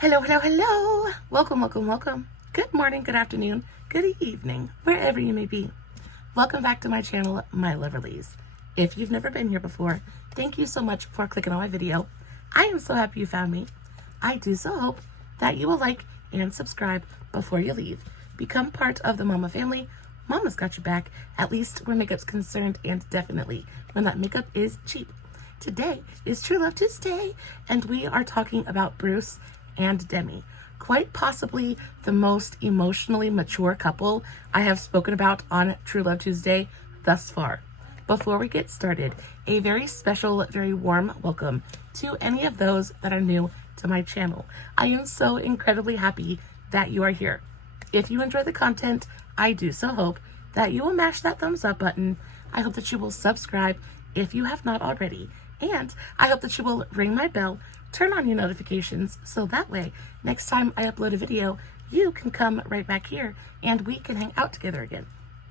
Hello, hello, hello. Welcome, welcome, welcome. Good morning, good afternoon, good evening, wherever you may be. Welcome back to my channel, My Loverlies. If you've never been here before, thank you so much for clicking on my video. I am so happy you found me. I do so hope that you will like and subscribe before you leave. Become part of the Mama family. Mama's got your back, at least where makeup's concerned, and definitely when that makeup is cheap. Today is True Love Tuesday, and we are talking about Bruce and Demi, quite possibly the most emotionally mature couple I have spoken about on True Love Tuesday thus far. Before we get started, a very special, very warm welcome to any of those that are new to my channel. I am so incredibly happy that you are here. If you enjoy the content, I do so hope that you will mash that thumbs up button. I hope that you will subscribe if you have not already. And I hope that you will ring my bell, turn on your notifications, so that way, next time I upload a video, you can come right back here and we can hang out together again.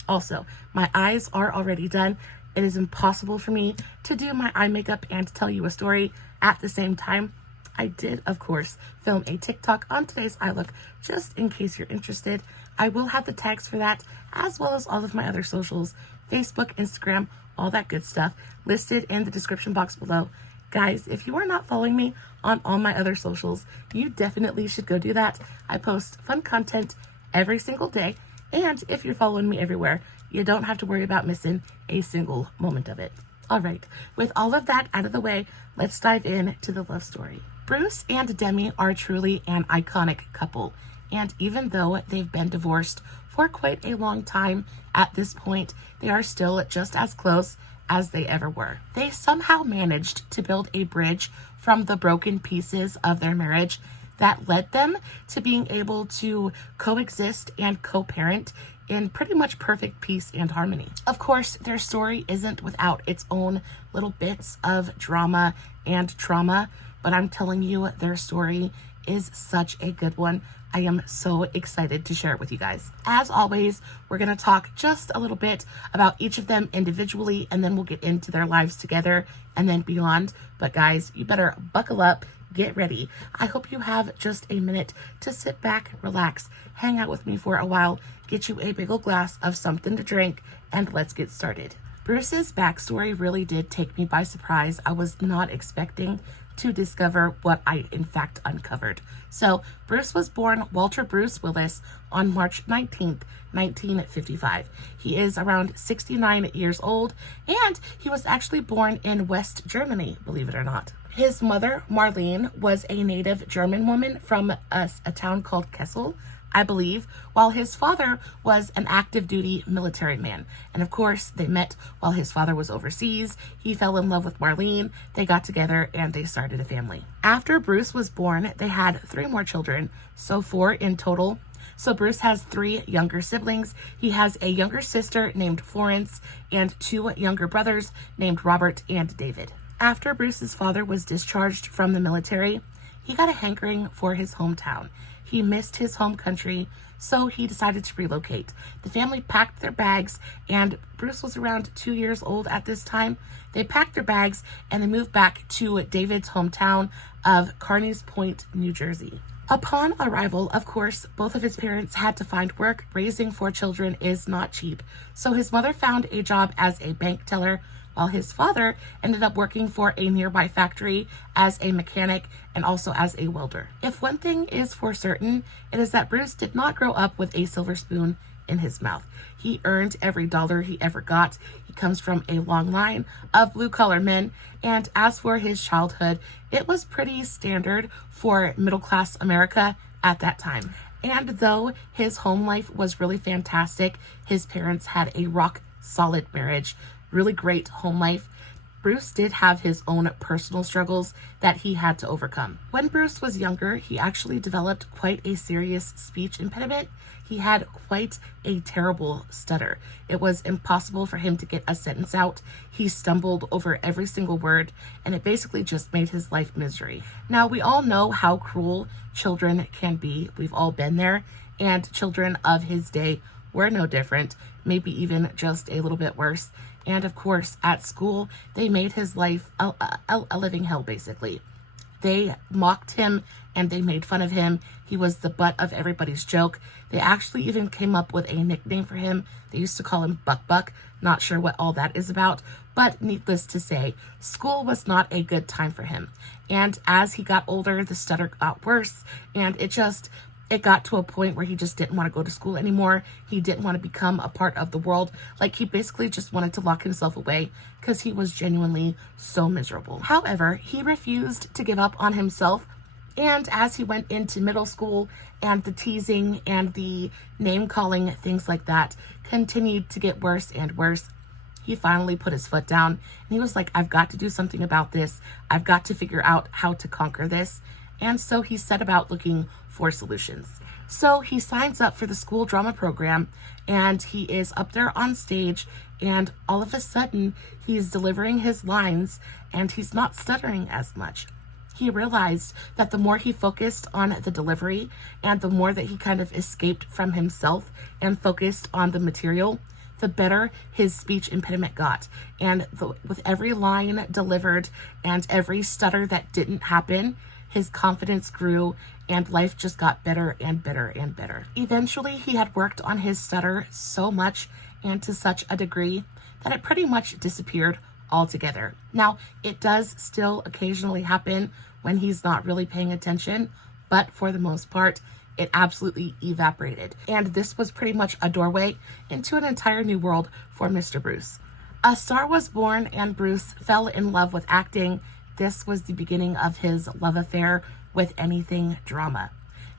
Also, my eyes are already done. It is impossible for me to do my eye makeup and tell you a story at the same time. I did, of course, film a TikTok on today's eye look, just in case you're interested. I will have the tags for that, as well as all of my other socials, Facebook, Instagram, all that good stuff, listed in the description box below. Guys, if you are not following me on all my other socials, you definitely should go do that. I post fun content every single day, and if you're following me everywhere, you don't have to worry about missing a single moment of it. All right, with all of that out of the way, let's dive into the love story. Bruce and Demi are truly an iconic couple, and even though they've been divorced for quite a long time, at this point, they are still just as close as they ever were. They somehow managed to build a bridge from the broken pieces of their marriage that led them to being able to coexist and co-parent in pretty much perfect peace and harmony. Of course, their story isn't without its own little bits of drama and trauma, but I'm telling you, their story is such a good one. I am so excited to share it with you guys. As always, we're going to talk just a little bit about each of them individually, and then we'll get into their lives together and then beyond. But guys, you better buckle up, get ready. I hope you have just a minute to sit back, relax, hang out with me for a while, get you a big old glass of something to drink, and let's get started. Bruce's backstory really did take me by surprise. I was not expecting to discover what I in fact uncovered. So Bruce was born Walter Bruce Willis on March 19th, 1955. He is around 69 years old, and he was actually born in West Germany, believe it or not. His mother, Marlene, was a native German woman from a town called Kessel, I believe, while his father was an active duty military man. And of course, they met while his father was overseas. He fell in love with Marlene, they got together, and they started a family. After Bruce was born, they had 3 more children, so 4 in total. So Bruce has 3 younger siblings. He has a younger sister named Florence and 2 younger brothers named Robert and David. After Bruce's father was discharged from the military, he got a hankering for his hometown. He missed his home country, so he decided to relocate. The family packed their bags, and Bruce was around 2 years old at this time. They packed their bags and they moved back to David's hometown of Carneys Point, New Jersey. Upon arrival, of course, both of his parents had to find work. Raising 4 children is not cheap, so his mother found a job as a bank teller, while his father ended up working for a nearby factory as a mechanic and also as a welder. If one thing is for certain, it is that Bruce did not grow up with a silver spoon in his mouth. He earned every dollar he ever got. He comes from a long line of blue-collar men, and as for his childhood, it was pretty standard for middle-class America at that time. And though his home life was really fantastic, his parents had a rock-solid marriage, really great home life, Bruce did have his own personal struggles that he had to overcome. When Bruce was younger, he actually developed quite a serious speech impediment. He had quite a terrible stutter. It was impossible for him to get a sentence out. He stumbled over every single word, and it basically just made his life misery. Now, we all know how cruel children can be. We've all been there, and children of his day were no different, maybe even just a little bit worse. And of course, at school, they made his life a living hell, basically. They mocked him and they made fun of him. He was the butt of everybody's joke. They actually even came up with a nickname for him. They used to call him Buck Buck. Not sure what all that is about, but needless to say, school was not a good time for him. And as he got older, the stutter got worse, and it got to a point where he just didn't want to go to school anymore. He didn't want to become a part of the world. Like, he basically just wanted to lock himself away because he was genuinely so miserable. However, he refused to give up on himself. And as he went into middle school and the teasing and the name calling, things like that, continued to get worse and worse, he finally put his foot down and he was like, I've got to do something about this. I've got to figure out how to conquer this. And so he set about looking for solutions. So he signs up for the school drama program and he is up there on stage, and all of a sudden he's delivering his lines and he's not stuttering as much. He realized that the more he focused on the delivery and the more that he kind of escaped from himself and focused on the material, the better his speech impediment got. And with every line delivered and every stutter that didn't happen, his confidence grew and life just got better and better and better. Eventually, he had worked on his stutter so much and to such a degree that it pretty much disappeared altogether. Now, it does still occasionally happen when he's not really paying attention, but for the most part, it absolutely evaporated. And this was pretty much a doorway into an entire new world for Mr. Bruce. A star was born and Bruce fell in love with acting. This was the beginning of his love affair with anything drama.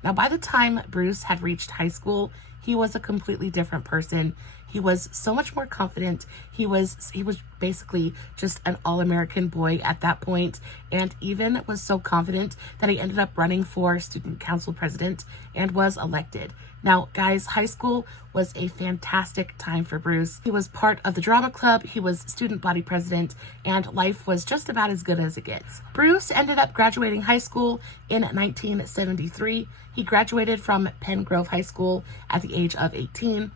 Now, by the time Bruce had reached high school, he was a completely different person. He was so much more confident. He was basically just an all-American boy at that point, and even was so confident that he ended up running for student council president and was elected. Now, guys, high school was a fantastic time for Bruce. He was part of the drama club, he was student body president, and life was just about as good as it gets. Bruce ended up graduating high school in 1973. He graduated from Penn Grove High School at the age of 18.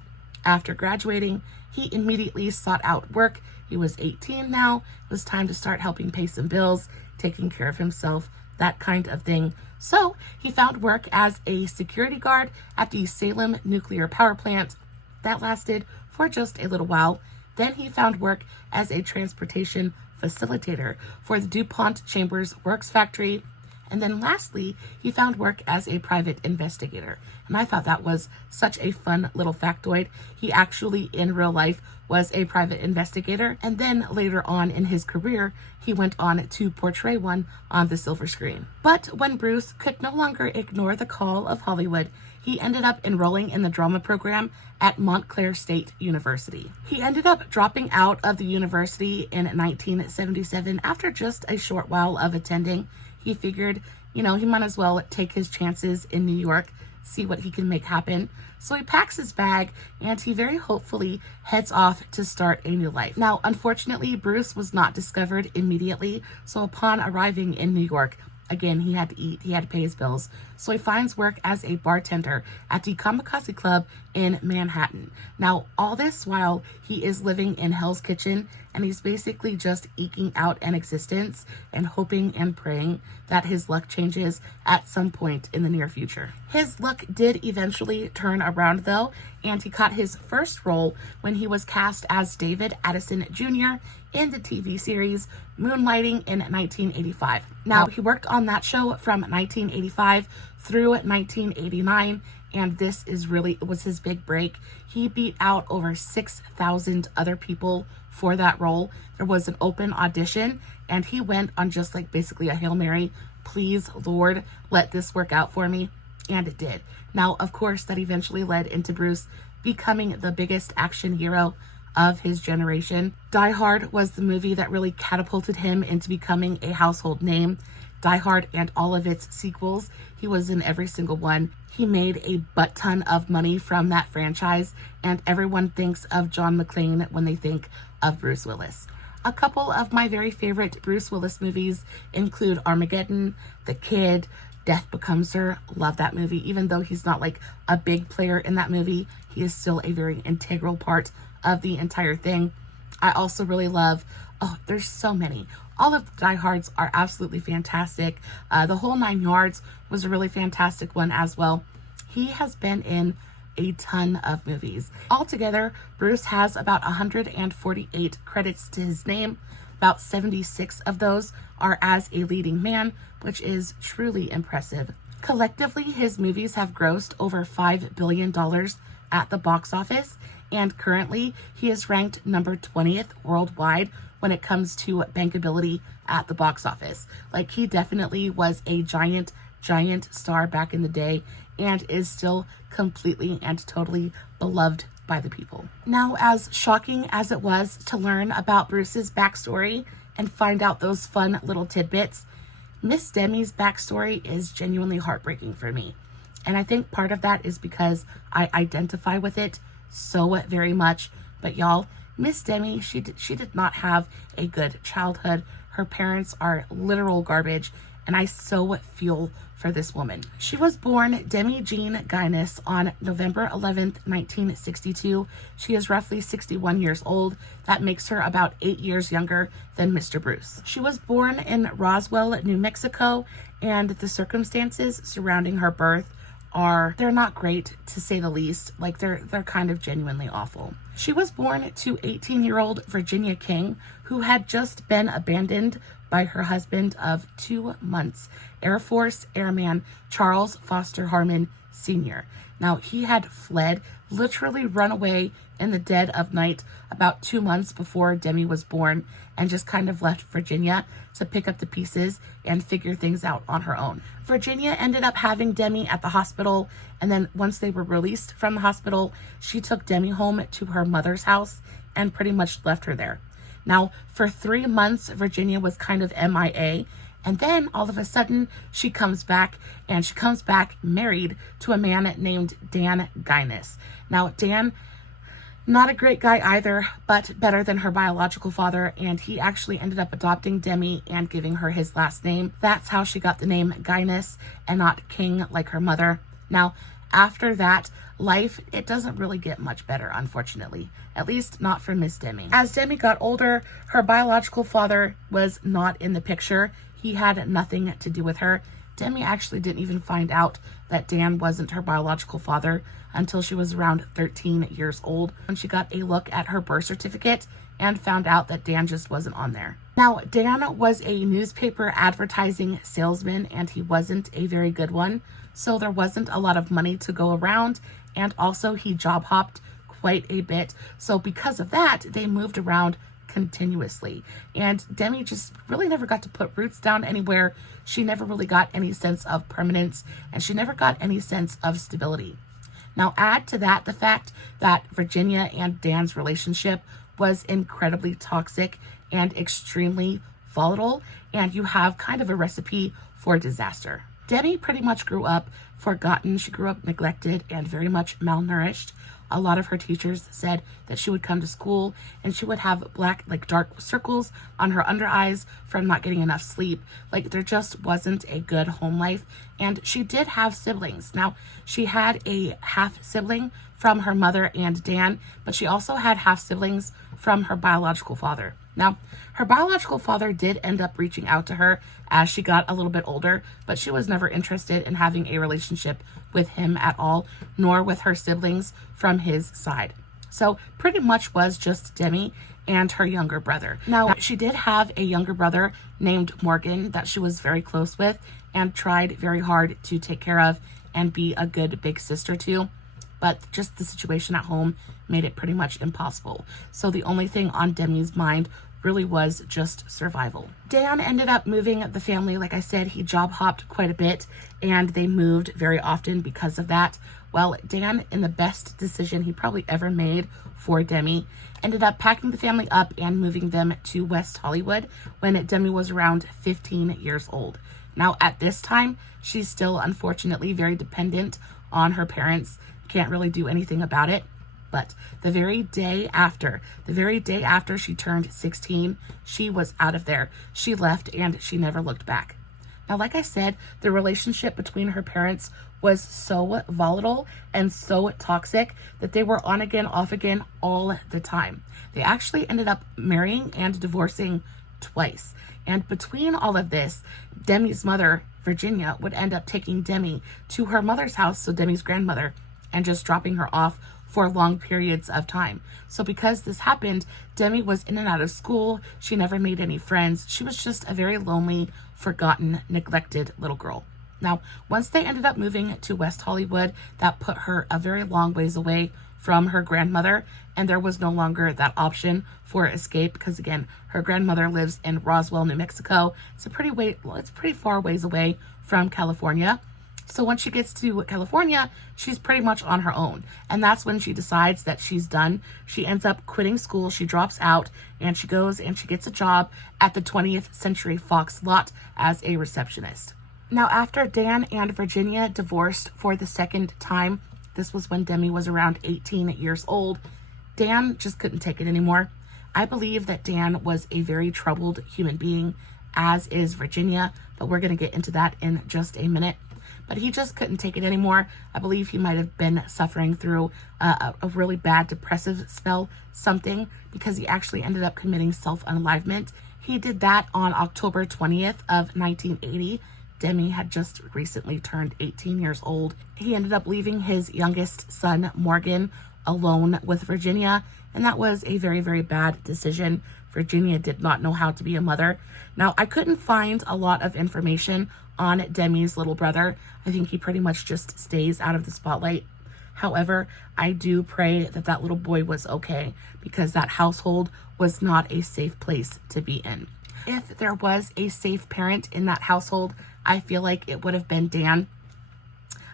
After graduating, he immediately sought out work. He was 18 now. It was time to start helping pay some bills, taking care of himself, that kind of thing. So he found work as a security guard at the Salem nuclear power plant. That lasted for just a little while. Then he found work as a transportation facilitator for the DuPont Chambers Works factory. And then lastly, he found work as a private investigator. And I thought that was such a fun little factoid. He actually, in real life, was a private investigator. And then later on in his career, he went on to portray one on the silver screen. But when Bruce could no longer ignore the call of Hollywood, he ended up enrolling in the drama program at Montclair State University. He ended up dropping out of the university in 1977 after just a short while of attending. He figured, he might as well take his chances in New York, see what he can make happen. So he packs his bag and he very hopefully heads off to start a new life. Now, unfortunately, Bruce was not discovered immediately. So upon arriving in New York, again, he had to eat, he had to pay his bills. So he finds work as a bartender at the Kamikaze Club in Manhattan. Now, all this while he is living in Hell's Kitchen, and he's basically just eking out an existence and hoping and praying that his luck changes at some point in the near future. His luck did eventually turn around though, and he caught his first role when he was cast as David Addison Jr. in the TV series Moonlighting in 1985. Now, he worked on that show from 1985 through 1989, and this was his big break. He beat out over 6,000 other people for that role. There was an open audition, and he went on just like basically a Hail Mary. Please, Lord, let this work out for me. And it did. Now, of course, that eventually led into Bruce becoming the biggest action hero of his generation. Die Hard was the movie that really catapulted him into becoming a household name. Die Hard and all of its sequels, he was in every single one. He made a butt ton of money from that franchise, and everyone thinks of John McClane when they think of Bruce Willis. A couple of my very favorite Bruce Willis movies include Armageddon, The Kid, Death Becomes Her. Love that movie. Even though he's not like a big player in that movie, he is still a very integral part of the entire thing. I also really love Oh, there's so many. All of the diehards are absolutely fantastic. The Whole 9 Yards was a really fantastic one as well. He has been in a ton of movies. Altogether, Bruce has about 148 credits to his name. About 76 of those are as a leading man, which is truly impressive. Collectively, his movies have grossed over $5 billion at the box office, and currently he is ranked number 20th worldwide when it comes to bankability at the box office. Like, he definitely was a giant star back in the day and is still completely and totally beloved by the people. Now, as shocking as it was to learn about Bruce's backstory and find out those fun little tidbits, Miss Demi's backstory is genuinely heartbreaking for me. And I think part of that is because I identify with it so very much. But y'all, Miss Demi, she did not have a good childhood. Her parents are literal garbage, and I so feel for this woman. She was born Demi Jean Guinness on November 11th, 1962. She is roughly 61 years old. That makes her about 8 years younger than Mr. Bruce. She was born in Roswell, New Mexico, and the circumstances surrounding her birth they're not great, to say the least. Like, they're kind of genuinely awful. She was born to 18-year-old Virginia King, who had just been abandoned by her husband of 2 months, Air Force Airman Charles Foster Harmon Sr. Now, he had fled, literally run away in the dead of night about 2 months before Demi was born, and just kind of left Virginia to pick up the pieces and figure things out on her own. Virginia ended up having Demi at the hospital, and then once they were released from the hospital, she took Demi home to her mother's house and pretty much left her there. Now, for 3 months, Virginia was kind of MIA, and then all of a sudden she comes back, and she comes back married to a man named Dan Guinness. Now, Dan, not a great guy either, but better than her biological father, and he actually ended up adopting Demi and giving her his last name. That's how she got the name Guinness and not King like her mother. Now, after that, life, it doesn't really get much better, unfortunately. At least not for Miss Demi. As Demi got older, her biological father was not in the picture. He had nothing to do with her. Demi actually didn't even find out that Dan wasn't her biological father until she was around 13 years old, when she got a look at her birth certificate and found out that Dan just wasn't on there. Now, Dan was a newspaper advertising salesman, and he wasn't a very good one, so there wasn't a lot of money to go around, and also he job hopped quite a bit. So because of that, they moved around continuously, and Demi just really never got to put roots down anywhere. She never really got any sense of permanence, and she never got any sense of stability. Now, add to that the fact that Virginia and Dan's relationship was incredibly toxic and extremely volatile, and you have kind of a recipe for disaster. Demi pretty much grew up forgotten. She grew up neglected and very much malnourished. A lot of her teachers said that she would come to school and she would have black, like dark circles on her under eyes from not getting enough sleep. Like, there just wasn't a good home life. And she did have siblings. Now, she had a half sibling from her mother and Dan, but she also had half siblings from her biological father. Now, her biological father did end up reaching out to her as she got a little bit older, but she was never interested in having a relationship with him at all, nor with her siblings from his side. So pretty much was just Demi and her younger brother. Now, she did have a younger brother named Morgan that she was very close with and tried very hard to take care of and be a good big sister to, but just the situation at home made it pretty much impossible. So the only thing on Demi's mind really was just survival. Dan ended up moving the family. Like I said, he job hopped quite a bit, and they moved very often because of that. Well, Dan, in the best decision he probably ever made for Demi, ended up packing the family up and moving them to West Hollywood when Demi was around 15 years old. Now, at this time, she's still unfortunately very dependent on her parents. Can't really do anything about it. But the very day after she turned 16, she was out of there. She left and she never looked back. Now, like I said, the relationship between her parents was so volatile and so toxic that they were on again, off again all the time. They actually ended up marrying and divorcing twice. And between all of this, Demi's mother, Virginia, would end up taking Demi to her mother's house, so Demi's grandmother, and just dropping her off for long periods of time. So because this happened, Demi was in and out of school. She never made any friends. She was just a very lonely, forgotten, neglected little girl. Now, once they ended up moving to West Hollywood, that put her a very long ways away from her grandmother, and there was no longer that option for escape because, again, her grandmother lives in Roswell, New Mexico. It's pretty far ways away from California. So once she gets to California, she's pretty much on her own. And that's when she decides that she's done. She ends up quitting school. She drops out and she goes and she gets a job at the 20th Century Fox lot as a receptionist. Now, after Dan and Virginia divorced for the second time, this was when Demi was around 18 years old, Dan just couldn't take it anymore. I believe that Dan was a very troubled human being, as is Virginia, but we're going to get into that in just a minute. But he just couldn't take it anymore. I believe he might have been suffering through a really bad depressive spell, something, because he actually ended up committing self-unalivement. He did that on October 20th of 1980. Demi had just recently turned 18 years old. He ended up leaving his youngest son, Morgan, alone with Virginia, and that was a very, very bad decision. Virginia did not know how to be a mother. Now, I couldn't find a lot of information on Demi's little brother. I think he pretty much just stays out of the spotlight. However, I do pray that that little boy was okay, because that household was not a safe place to be in. If there was a safe parent in that household, I feel like it would have been Dan.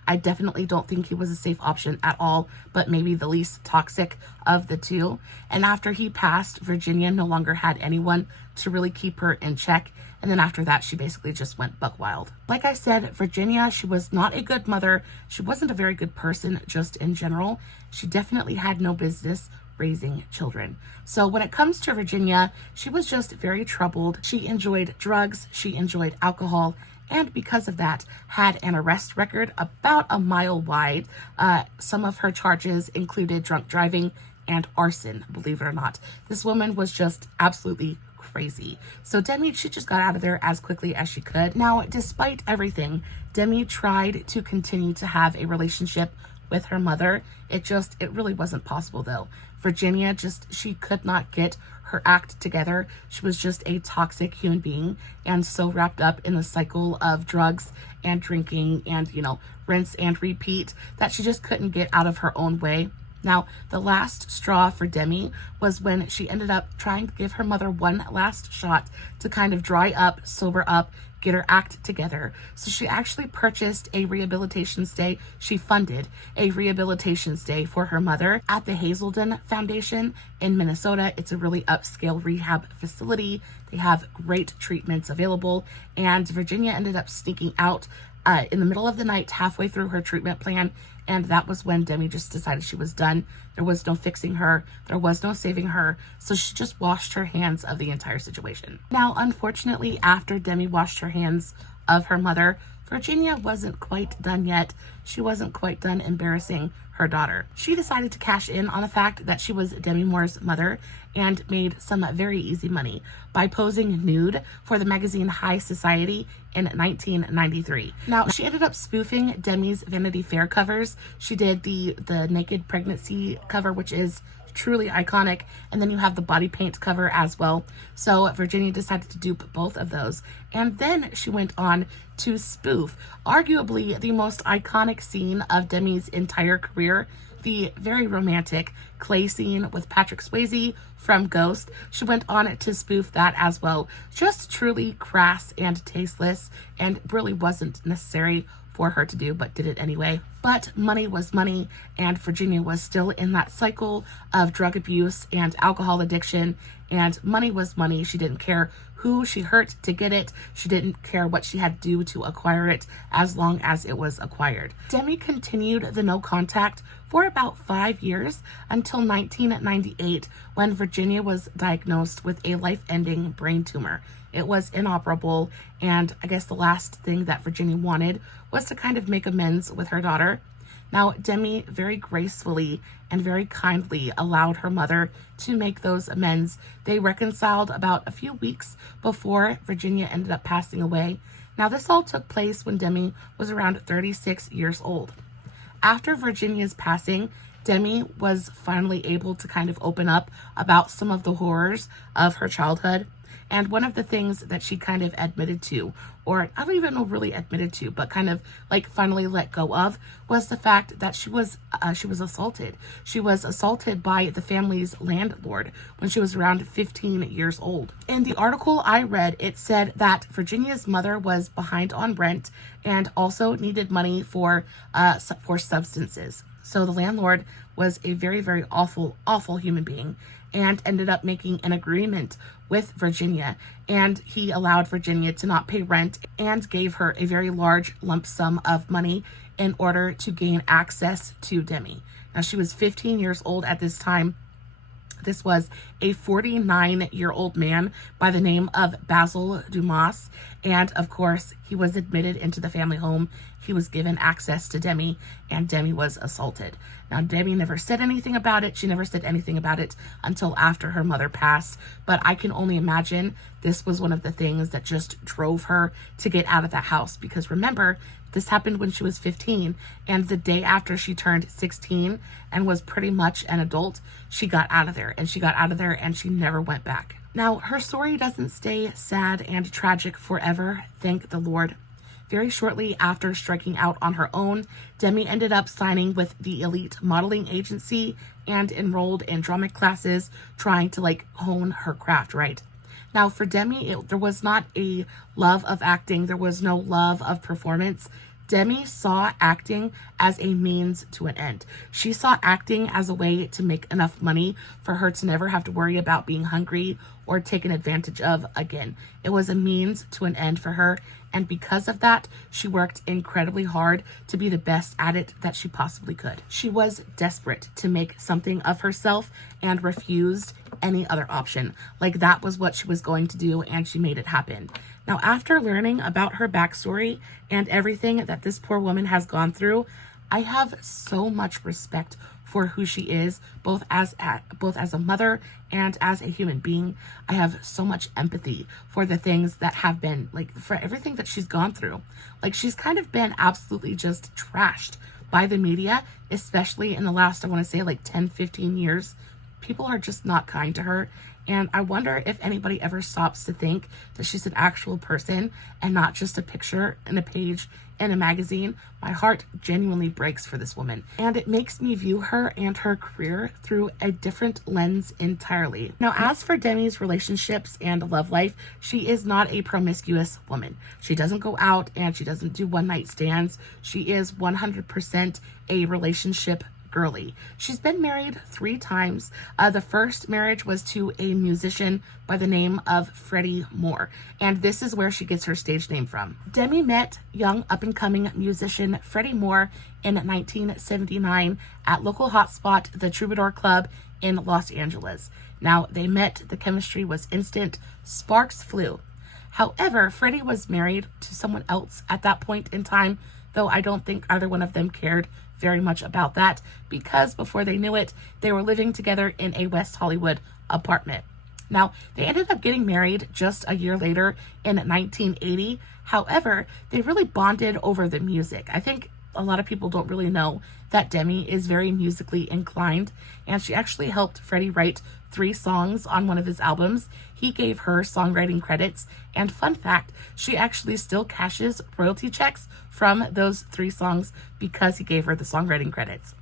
I definitely don't think he was a safe option at all, but maybe the least toxic of the two. And after he passed, Virginia no longer had anyone to really keep her in check. And then after that, she basically just went buck wild. Like I said, Virginia, she was not a good mother. She wasn't a very good person just in general. She definitely had no business raising children. So when it comes to Virginia, she was just very troubled. She enjoyed drugs. She enjoyed alcohol. And because of that, had an arrest record about a mile wide. Some of her charges included drunk driving and arson, believe it or not. This woman was just absolutely crazy. So Demi, she just got out of there as quickly as she could. Now, despite everything, Demi tried to continue to have a relationship with her mother. It really wasn't possible though. Virginia she could not get her act together. She was just a toxic human being and so wrapped up in the cycle of drugs and drinking and, rinse and repeat that she just couldn't get out of her own way. Now, the last straw for Demi was when she ended up trying to give her mother one last shot to kind of dry up, sober up, get her act together. So she actually purchased a rehabilitation stay. She funded a rehabilitation stay for her mother at the Hazelden Foundation in Minnesota. It's a really upscale rehab facility. They have great treatments available. And Virginia ended up sneaking out in the middle of the night, halfway through her treatment plan. And that was when Demi just decided she was done. There was no fixing her. There was no saving her. So she just washed her hands of the entire situation. Now, unfortunately, after Demi washed her hands of her mother, Virginia wasn't quite done yet. She wasn't quite done embarrassing her daughter. She decided to cash in on the fact that she was Demi Moore's mother and made some very easy money by posing nude for the magazine High Society in 1993. Now, she ended up spoofing Demi's Vanity Fair covers. She did the naked pregnancy cover, which is truly iconic, and then you have the body paint cover as well. So Virginia decided to dupe both of those, and then she went on to spoof arguably the most iconic scene of Demi's entire career, the very romantic clay scene with Patrick Swayze from Ghost. She went on to spoof that as well. Just truly crass and tasteless, and really wasn't necessary for her to do, but did it anyway. But money was money, and Virginia was still in that cycle of drug abuse and alcohol addiction, and money was money. She didn't care who she hurt to get it. She didn't care what she had to do to acquire it, as long as it was acquired. Demi continued the no contact for about 5 years until 1998, when Virginia was diagnosed with a life-ending brain tumor. It was inoperable, and I guess the last thing that Virginia wanted was to kind of make amends with her daughter. Now, Demi very gracefully and very kindly allowed her mother to make those amends. They reconciled about a few weeks before Virginia ended up passing away. Now, this all took place when Demi was around 36 years old. After Virginia's passing, Demi was finally able to kind of open up about some of the horrors of her childhood. And one of the things that she kind of admitted to, or I don't even know really admitted to, but kind of like finally let go of, was the fact that she was assaulted. She was assaulted by the family's landlord when she was around 15 years old. In the article I read, it said that Virginia's mother was behind on rent and also needed money for substances. So the landlord was a very, very awful human being, and ended up making an agreement with Virginia, and he allowed Virginia to not pay rent and gave her a very large lump sum of money in order to gain access to Demi. Now, she was 15 years old at this time. This was a 49-year-old man by the name of Basil Dumas, and of course, he was admitted into the family home. He was given access to Demi, and Demi was assaulted. Now, Demi never said anything about it. She never said anything about it until after her mother passed, but I can only imagine this was one of the things that just drove her to get out of the house, because remember, this happened when she was 15, and the day after she turned 16 and was pretty much an adult, she got out of there, and she never went back. Now, her story doesn't stay sad and tragic forever, thank the Lord. Very shortly after striking out on her own, Demi ended up signing with the elite modeling agency and enrolled in drama classes, trying to hone her craft, right? Now, for Demi, there was not a love of acting. There was no love of performance. Demi saw acting as a means to an end. She saw acting as a way to make enough money for her to never have to worry about being hungry or taken advantage of again. It was a means to an end for her, and because of that, she worked incredibly hard to be the best at it that she possibly could. She was desperate to make something of herself and refused any other option. That was what she was going to do, and she made it happen. Now, after learning about her backstory and everything that this poor woman has gone through, I have so much respect for who she is, both as a mother and as a human being. I have so much empathy for the things that have been, for everything that she's gone through. She's kind of been absolutely just trashed by the media, especially in the last, I want to say 10, 15 years. People are just not kind to her. And I wonder if anybody ever stops to think that she's an actual person and not just a picture and a page in a magazine. My heart genuinely breaks for this woman, and it makes me view her and her career through a different lens entirely. Now, as for Demi's relationships and love life, she is not a promiscuous woman. She doesn't go out and she doesn't do one-night stands. She is 100% a relationship girly. She's been married 3 times. The first marriage was to a musician by the name of Freddie Moore, and this is where she gets her stage name from. Demi met young up-and-coming musician Freddie Moore in 1979 at local hotspot the Troubadour Club in Los Angeles. Now, they met, the chemistry was instant, sparks flew. However, Freddie was married to someone else at that point in time, though I don't think either one of them cared very much about that, because before they knew it, they were living together in a West Hollywood apartment. Now, they ended up getting married just a year later in 1980. However, they really bonded over the music. I think a lot of people don't really know that Demi is very musically inclined, and she actually helped Freddie write 3 songs on one of his albums. He gave her songwriting credits, and fun fact, she actually still cashes royalty checks from those 3 songs because he gave her the songwriting credits.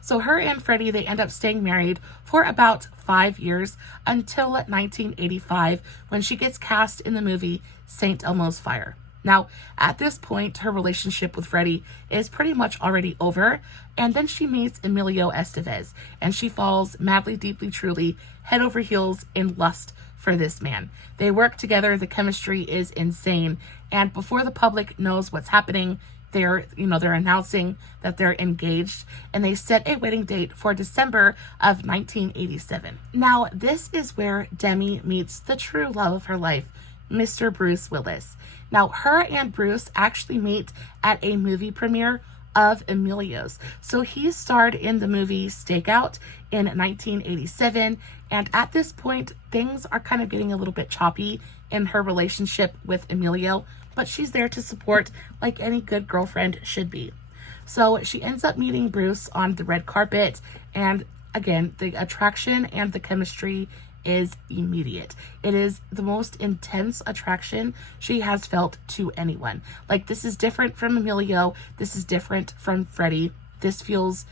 So her and Freddie, they end up staying married for about 5 years until 1985, when she gets cast in the movie St. Elmo's Fire. Now, at this point, her relationship with Freddie is pretty much already over, and then she meets Emilio Estevez, and she falls madly, deeply, truly, head over heels in lust for this man. They work together, the chemistry is insane, and before the public knows what's happening, they're announcing that they're engaged, and they set a wedding date for December of 1987. Now, this is where Demi meets the true love of her life, Mr. Bruce Willis. Now, her and Bruce actually meet at a movie premiere of Emilio's. So he starred in the movie Stakeout in 1987, and at this point, things are kind of getting a little bit choppy in her relationship with Emilio, but she's there to support like any good girlfriend should be. So she ends up meeting Bruce on the red carpet, and again, the attraction and the chemistry is immediate. It is the most intense attraction she has felt to anyone. Like, this is different from Emilio. This is different from Freddie. This feels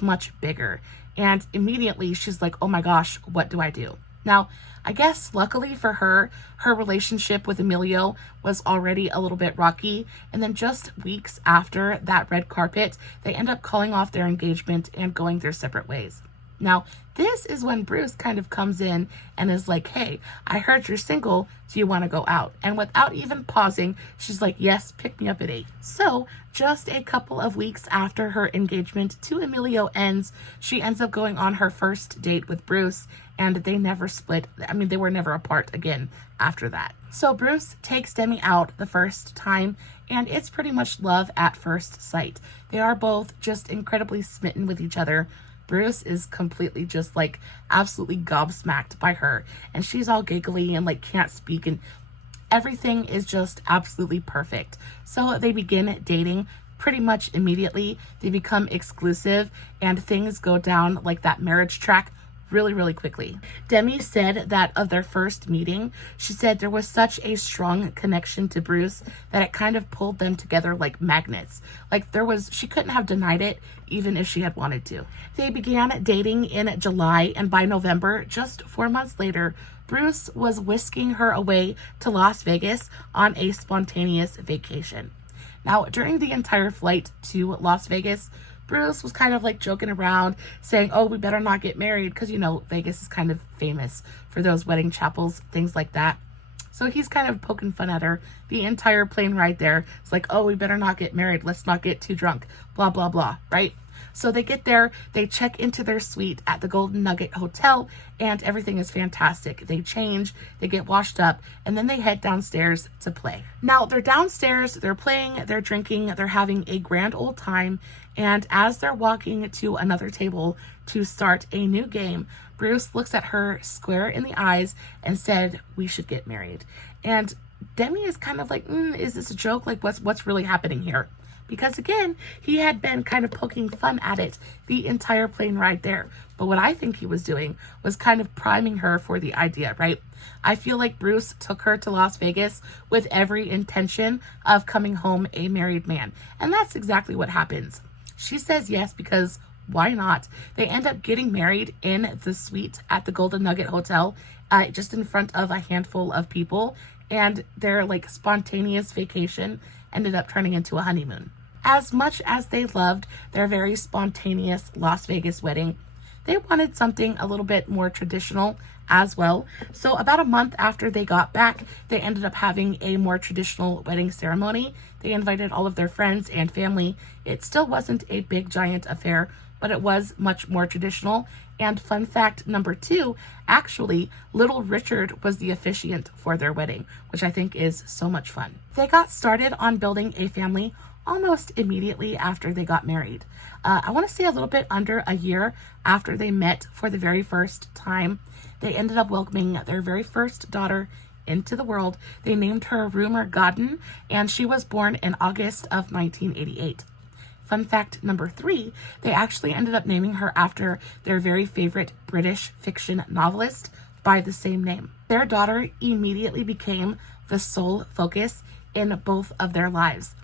much bigger. And immediately she's like, oh my gosh, what do I do? Now, I guess luckily for her, her relationship with Emilio was already a little bit rocky. And then just weeks after that red carpet, they end up calling off their engagement and going their separate ways. Now, this is when Bruce kind of comes in and is like, hey, I heard you're single. Do you want to go out? And without even pausing, she's like, yes, pick me up at 8. So just a couple of weeks after her engagement to Emilio ends, she ends up going on her first date with Bruce, and they never split. I mean, they were never apart again after that. So Bruce takes Demi out the first time, and it's pretty much love at first sight. They are both just incredibly smitten with each other. Bruce is completely just like absolutely gobsmacked by her, and she's all giggly and like can't speak, and everything is just absolutely perfect. So they begin dating pretty much immediately. They become exclusive, and things go down like that marriage track really quickly. Demi said that of their first meeting, she said there was such a strong connection to Bruce that it kind of pulled them together like magnets. Like she couldn't have denied it even if she had wanted to. They began dating in July, and by November, just 4 months later, Bruce was whisking her away to Las Vegas on a spontaneous vacation. Now, during the entire flight to Las Vegas, Bruce was kind of like joking around, saying, oh, we better not get married, because, you know, Vegas is kind of famous for those wedding chapels, things like that. So he's kind of poking fun at her the entire plane ride there. It's like, oh, we better not get married. Let's not get too drunk, blah, blah, blah, right? So they get there, they check into their suite at the Golden Nugget Hotel, and everything is fantastic. They change, they get washed up, and then they head downstairs to play. Now, they're downstairs, they're playing, they're drinking, they're having a grand old time, and as they're walking to another table to start a new game, Bruce looks at her square in the eyes and said, we should get married. And Demi is kind of like, is this a joke? Like, what's really happening here? Because again, he had been kind of poking fun at it the entire plane ride there. But what I think he was doing was kind of priming her for the idea, right? I feel like Bruce took her to Las Vegas with every intention of coming home a married man. And that's exactly what happens. She says yes because why not? They end up getting married in the suite at the Golden Nugget Hotel, just in front of a handful of people. And their like spontaneous vacation ended up turning into a honeymoon. As much as they loved their very spontaneous Las Vegas wedding, they wanted something a little bit more traditional as well. So about a month after they got back, they ended up having a more traditional wedding ceremony. They invited all of their friends and family. It still wasn't a big giant affair, but it was much more traditional. And fun fact number 2, actually, little Richard was the officiant for their wedding, which I think is so much fun. They got started on building a family almost immediately after they got married. I want to say a little bit under a year after they met for the very first time. They ended up welcoming their very first daughter into the world. They named her Rumor Godden, and she was born in August of 1988. Fun fact number 3, they actually ended up naming her after their very favorite British fiction novelist by the same name. Their daughter immediately became the sole focus in both of their lives.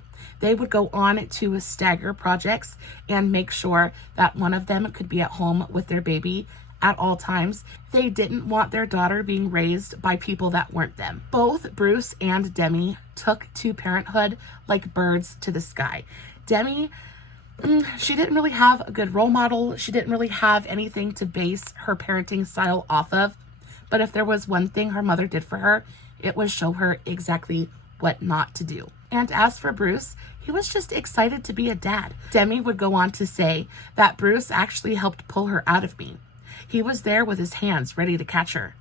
They would go on to stagger projects and make sure that one of them could be at home with their baby at all times. They didn't want their daughter being raised by people that weren't them. Both Bruce and Demi took to parenthood like birds to the sky. Demi, she didn't really have a good role model. She didn't really have anything to base her parenting style off of. But if there was one thing her mother did for her, it was show her exactly what not to do. And as for Bruce, he was just excited to be a dad. Demi would go on to say that Bruce actually helped pull her out of me. He was there with his hands ready to catch her.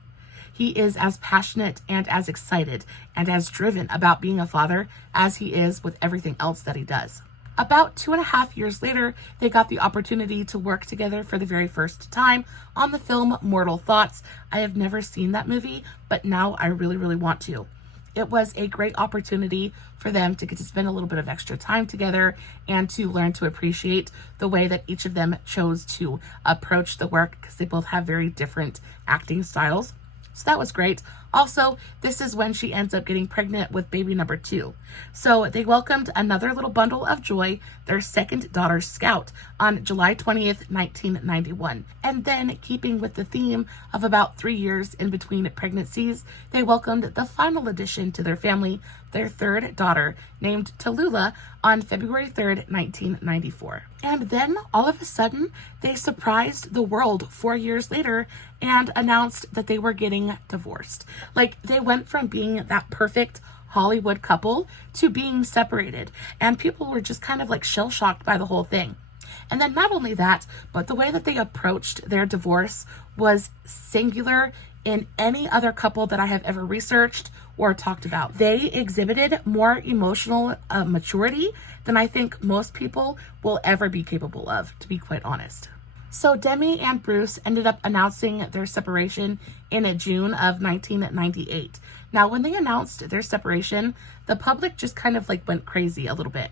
he is as passionate and as excited and as driven about being a father as he is with everything else that he does. About 2.5 years later, they got the opportunity to work together for the very first time on the film Mortal Thoughts. I have never seen that movie, but now I really, really want to. It was a great opportunity for them to get to spend a little bit of extra time together and to learn to appreciate the way that each of them chose to approach the work, because they both have very different acting styles. So that was great. Also, this is when she ends up getting pregnant with baby number 2. So they welcomed another little bundle of joy, their second daughter, Scout, on July 20th, 1991. And then, keeping with the theme of about 3 years in between pregnancies, they welcomed the final addition to their family, their third daughter, named Tallulah, on February 3rd, 1994. And then, all of a sudden, they surprised the world 4 years later and announced that they were getting divorced. Like, they went from being that perfect Hollywood couple to being separated, and people were just kind of like shell-shocked by the whole thing. And then not only that, but the way that they approached their divorce was singular in any other couple that I have ever researched or talked about. They exhibited more emotional maturity than I think most people will ever be capable of, to be quite honest. So Demi and Bruce ended up announcing their separation in June of 1998. Now, when they announced their separation, the public just kind of like went crazy a little bit.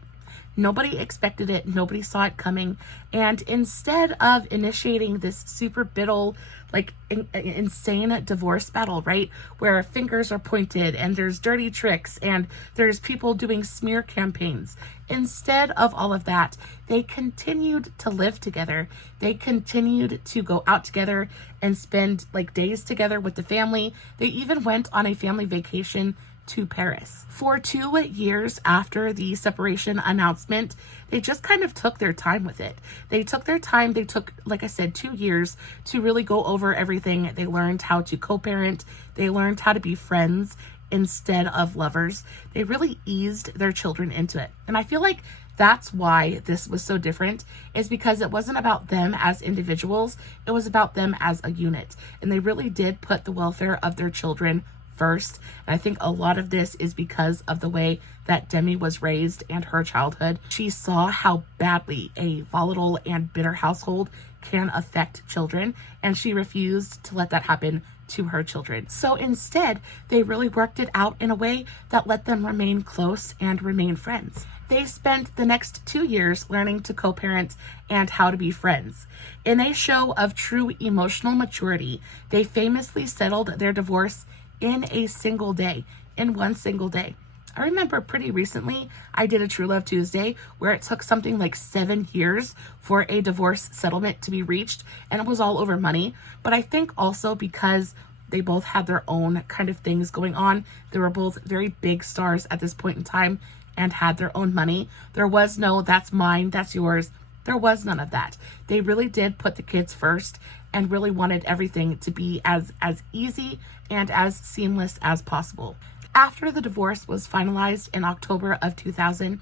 Nobody expected it. Nobody saw it coming. And instead of initiating this super bitter, like insane divorce battle, right, where fingers are pointed and there's dirty tricks and there's people doing smear campaigns, instead of all of that, they continued to live together. They continued to go out together and spend like days together with the family. They even went on a family vacation to Paris. For 2 years after the separation announcement, they just kind of took their time with it. They took their time. They took, like I said, 2 years to really go over everything. They learned how to co-parent. They learned how to be friends instead of lovers. They really eased their children into it. And I feel like that's why this was so different, is because it wasn't about them as individuals. It was about them as a unit. And they really did put the welfare of their children first. And I think a lot of this is because of the way that Demi was raised and her childhood. She saw how badly a volatile and bitter household can affect children, and she refused to let that happen to her children. So instead, they really worked it out in a way that let them remain close and remain friends. They spent the next 2 years learning to co-parent and how to be friends. In a show of true emotional maturity, they famously settled their divorce in a single day, in one single day. I remember pretty recently, I did a True Love Tuesday where it took something like 7 years for a divorce settlement to be reached, and it was all over money. But I think also because they both had their own kind of things going on. They were both very big stars at this point in time and had their own money. There was no, that's mine, that's yours. There was none of that. They really did put the kids first and really wanted everything to be as easy and as seamless as possible. After the divorce was finalized in October of 2000,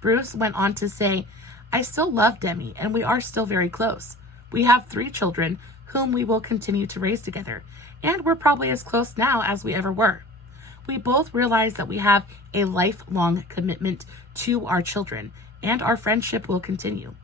Bruce went on to say, "I still love Demi and we are still very close. We have 3 children whom we will continue to raise together, and we're probably as close now as we ever were. We both realize that we have a lifelong commitment to our children, and our friendship will continue.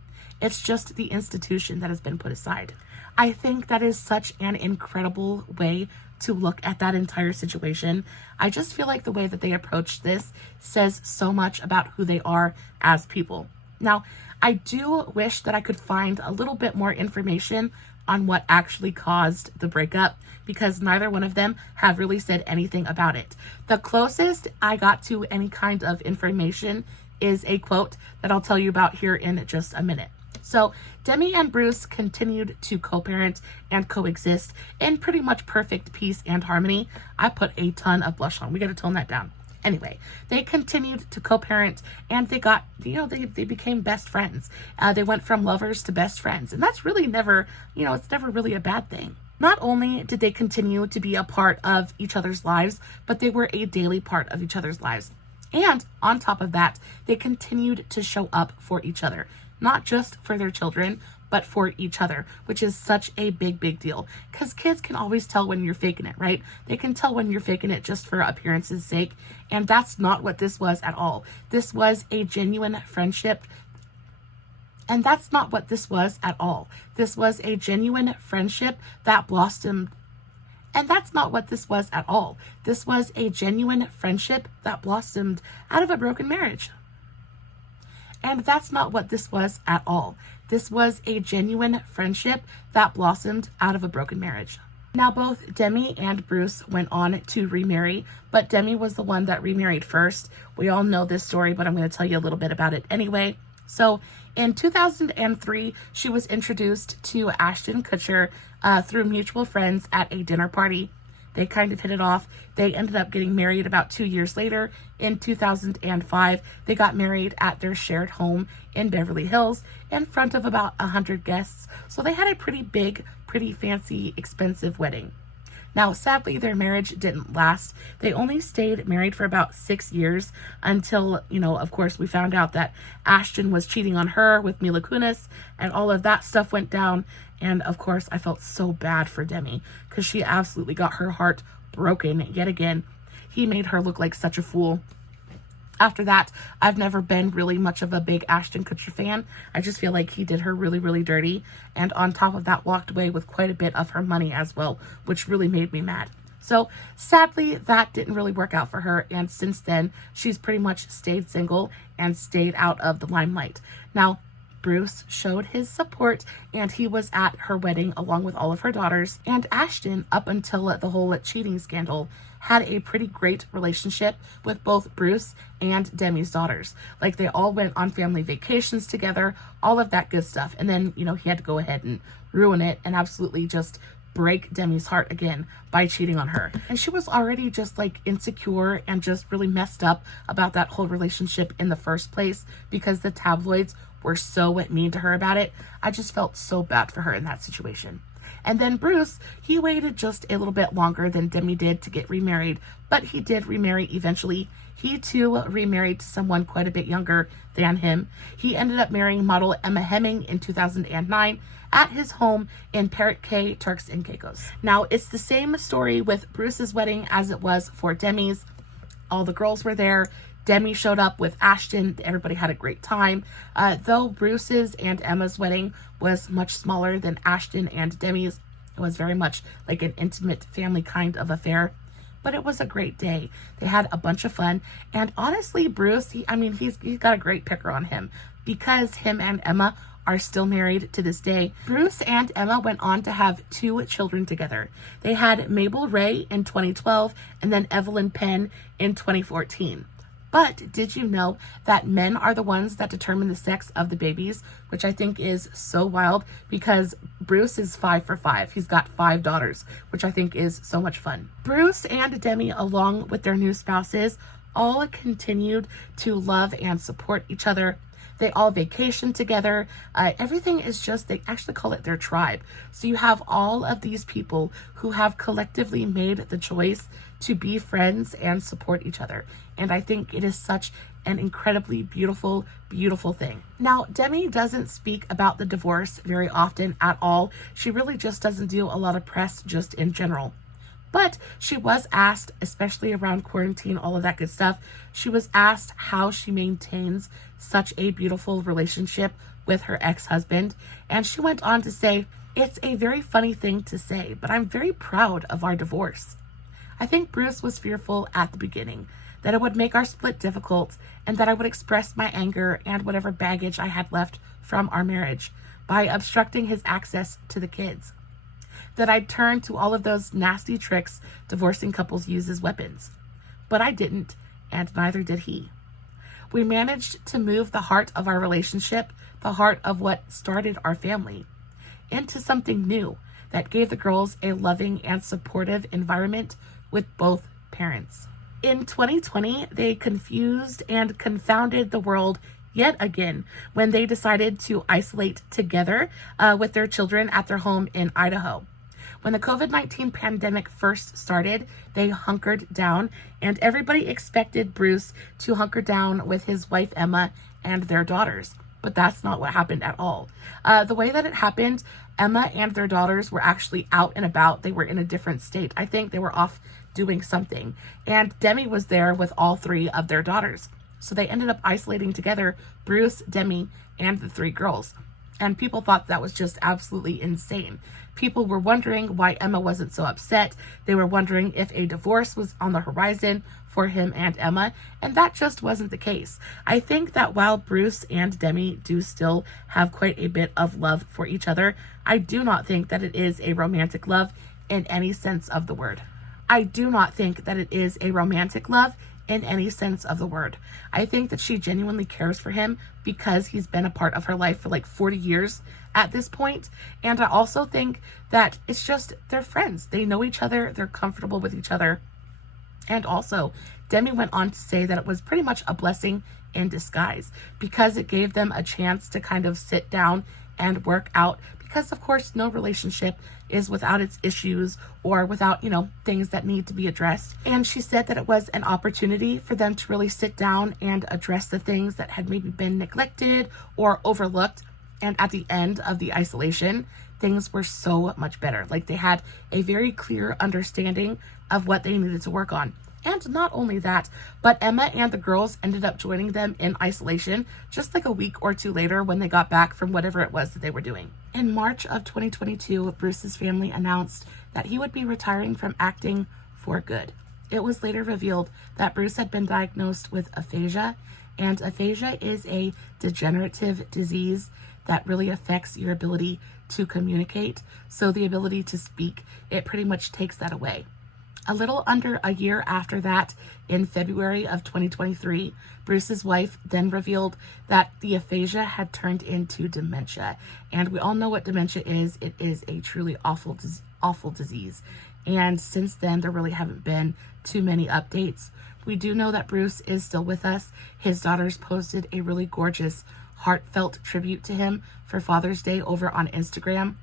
It's just the institution that has been put aside." I think that is such an incredible way to look at that entire situation. I just feel like the way that they approach this says so much about who they are as people. Now, I do wish that I could find a little bit more information on what actually caused the breakup, because neither one of them have really said anything about it. The closest I got to any kind of information is a quote that I'll tell you about here in just a minute. So Demi and Bruce continued to co-parent and coexist in pretty much perfect peace and harmony. I put a ton of blush on. We got to tone that down. Anyway, they continued to co-parent and they got, they became best friends. They went from lovers to best friends. And that's really never, it's never really a bad thing. Not only did they continue to be a part of each other's lives, but they were a daily part of each other's lives. And on top of that, they continued to show up for each other. Not just for their children, but for each other, which is such a big deal, because kids can always tell when you're faking it, right? They can tell when you're faking it just for appearance's sake, and that's not what this was at all. This was a genuine friendship. And that's not what this was at all. This was a genuine friendship that blossomed. And that's not what this was at all. This was a genuine friendship that blossomed out of a broken marriage. And that's not what this was at all. This was a genuine friendship that blossomed out of a broken marriage. Now, both Demi and Bruce went on to remarry, but Demi was the one that remarried first. We all know this story, but I'm going to tell you a little bit about it anyway. So in 2003, she was introduced to Ashton Kutcher through mutual friends at a dinner party. They kind of hit it off. They ended up getting married about 2 years later. In 2005, they got married at their shared home in Beverly Hills in front of about 100 guests. So they had a pretty big, pretty fancy, expensive wedding. Now, sadly, their marriage didn't last. They only stayed married for about 6 years until, of course, we found out that Ashton was cheating on her with Mila Kunis, and all of that stuff went down. And of course, I felt so bad for Demi because she absolutely got her heart broken yet again. He made her look like such a fool. After that, I've never been really much of a big Ashton Kutcher fan. I just feel like he did her really dirty. And on top of that, walked away with quite a bit of her money as well, which really made me mad. So sadly, that didn't really work out for her. And since then, she's pretty much stayed single and stayed out of the limelight. Now, Bruce showed his support, and he was at her wedding along with all of her daughters. And Ashton, up until the whole cheating scandal, had a pretty great relationship with both Bruce and Demi's daughters. Like, they all went on family vacations together, all of that good stuff. And then, he had to go ahead and ruin it and absolutely just break Demi's heart again by cheating on her. And she was already just like insecure and just really messed up about that whole relationship in the first place because the tabloids were so mean to her about it. I just felt so bad for her in that situation. And then Bruce, he waited just a little bit longer than Demi did to get remarried, but he did remarry eventually. He too remarried to someone quite a bit younger than him. He ended up marrying model Emma Hemming in 2009 at his home in Parrot Cay, Turks and Caicos. Now, it's the same story with Bruce's wedding as it was for Demi's. All the girls were there. Demi showed up with Ashton. Everybody had a great time. Though Bruce's and Emma's wedding was much smaller than Ashton and Demi's, it was very much like an intimate family kind of affair. But it was a great day. They had a bunch of fun. And honestly, Bruce, he's got a great picker on him because him and Emma are still married to this day. Bruce and Emma went on to have 2 children together. They had Mabel Ray in 2012 and then Evelyn Penn in 2014. But did you know that men are the ones that determine the sex of the babies, which I think is so wild because Bruce is 5 for 5. He's got 5 daughters, which I think is so much fun. Bruce and Demi, along with their new spouses, all continued to love and support each other. They all vacation together. Everything is just, they actually call it their tribe. So you have all of these people who have collectively made the choice to be friends and support each other. And I think it is such an incredibly beautiful, beautiful thing. Now, Demi doesn't speak about the divorce very often at all. She really just doesn't do a lot of press just in general. But she was asked, especially around quarantine, all of that good stuff, she was asked how she maintains such a beautiful relationship with her ex-husband. And she went on to say, "It's a very funny thing to say, but I'm very proud of our divorce. I think Bruce was fearful at the beginning that it would make our split difficult and that I would express my anger and whatever baggage I had left from our marriage by obstructing his access to the kids. That I'd turn to all of those nasty tricks divorcing couples use as weapons. But I didn't, and neither did he. We managed to move the heart of our relationship, the heart of what started our family, into something new that gave the girls a loving and supportive environment with both parents." In 2020, they confused and confounded the world yet again when they decided to isolate together with their children at their home in Idaho. When the COVID-19 pandemic first started, they hunkered down, and everybody expected Bruce to hunker down with his wife Emma and their daughters. but that's not what happened at all. The way that it happened, Emma and their daughters were actually out and about. They were in a different state. I think they were off doing something. And Demi was there with all 3 of their daughters. So they ended up isolating together, Bruce, Demi, and the 3 girls. And people thought that was just absolutely insane. People were wondering why Emma wasn't so upset. They were wondering if a divorce was on the horizon for him and Emma, and that just wasn't the case. I think that while Bruce and Demi do still have quite a bit of love for each other, I do not think that it is a romantic love in any sense of the word. I do not think that it is a romantic love in any sense of the word. I think that she genuinely cares for him because he's been a part of her life for like 40 years at this point. And I also think that it's just, they're friends. They know each other. They're comfortable with each other. And also, Demi went on to say that it was pretty much a blessing in disguise because it gave them a chance to kind of sit down and work out, because of course no relationship is without its issues or without, things that need to be addressed. And she said that it was an opportunity for them to really sit down and address the things that had maybe been neglected or overlooked. And at the end of the isolation, things were so much better. Like, they had a very clear understanding of what they needed to work on. And not only that, but Emma and the girls ended up joining them in isolation just like a week or 2 later when they got back from whatever it was that they were doing. In March of 2022, Bruce's family announced that he would be retiring from acting for good. It was later revealed that Bruce had been diagnosed with aphasia, and aphasia is a degenerative disease that really affects your ability to communicate. So the ability to speak, it pretty much takes that away. A little under a year after that, in February of 2023, Bruce's wife then revealed that the aphasia had turned into dementia. And we all know what dementia is. It is a truly awful disease. And since then, there really haven't been too many updates. We do know that Bruce is still with us. His daughters posted a really gorgeous, heartfelt tribute to him for Father's Day over on Instagram.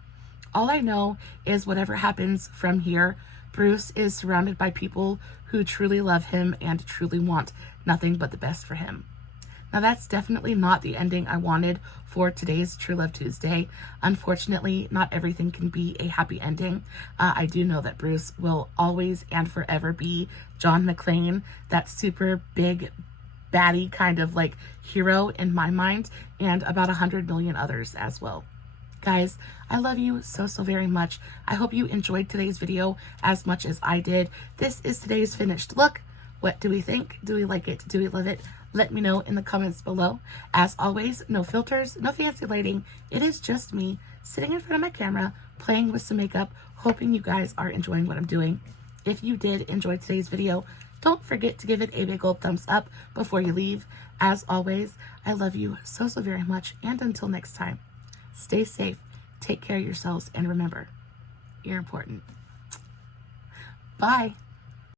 All I know is whatever happens from here, Bruce is surrounded by people who truly love him and truly want nothing but the best for him. Now, that's definitely not the ending I wanted for today's True Love Tuesday. Unfortunately, not everything can be a happy ending. I do know that Bruce will always and forever be John McClane, that super big, baddie kind of like hero in my mind, and about 100 million others as well. Guys, I love you so very much. I hope you enjoyed today's video as much as I did. This is today's finished look. What do we think? Do we like it? Do we love it? Let me know in the comments below. As always, no filters, no fancy lighting. It is just me sitting in front of my camera, playing with some makeup, hoping you guys are enjoying what I'm doing. If you did enjoy today's video, don't forget to give it a big old thumbs up before you leave. As always, I love you so very much. And until next time, stay safe, take care of yourselves, and remember, you're important. Bye.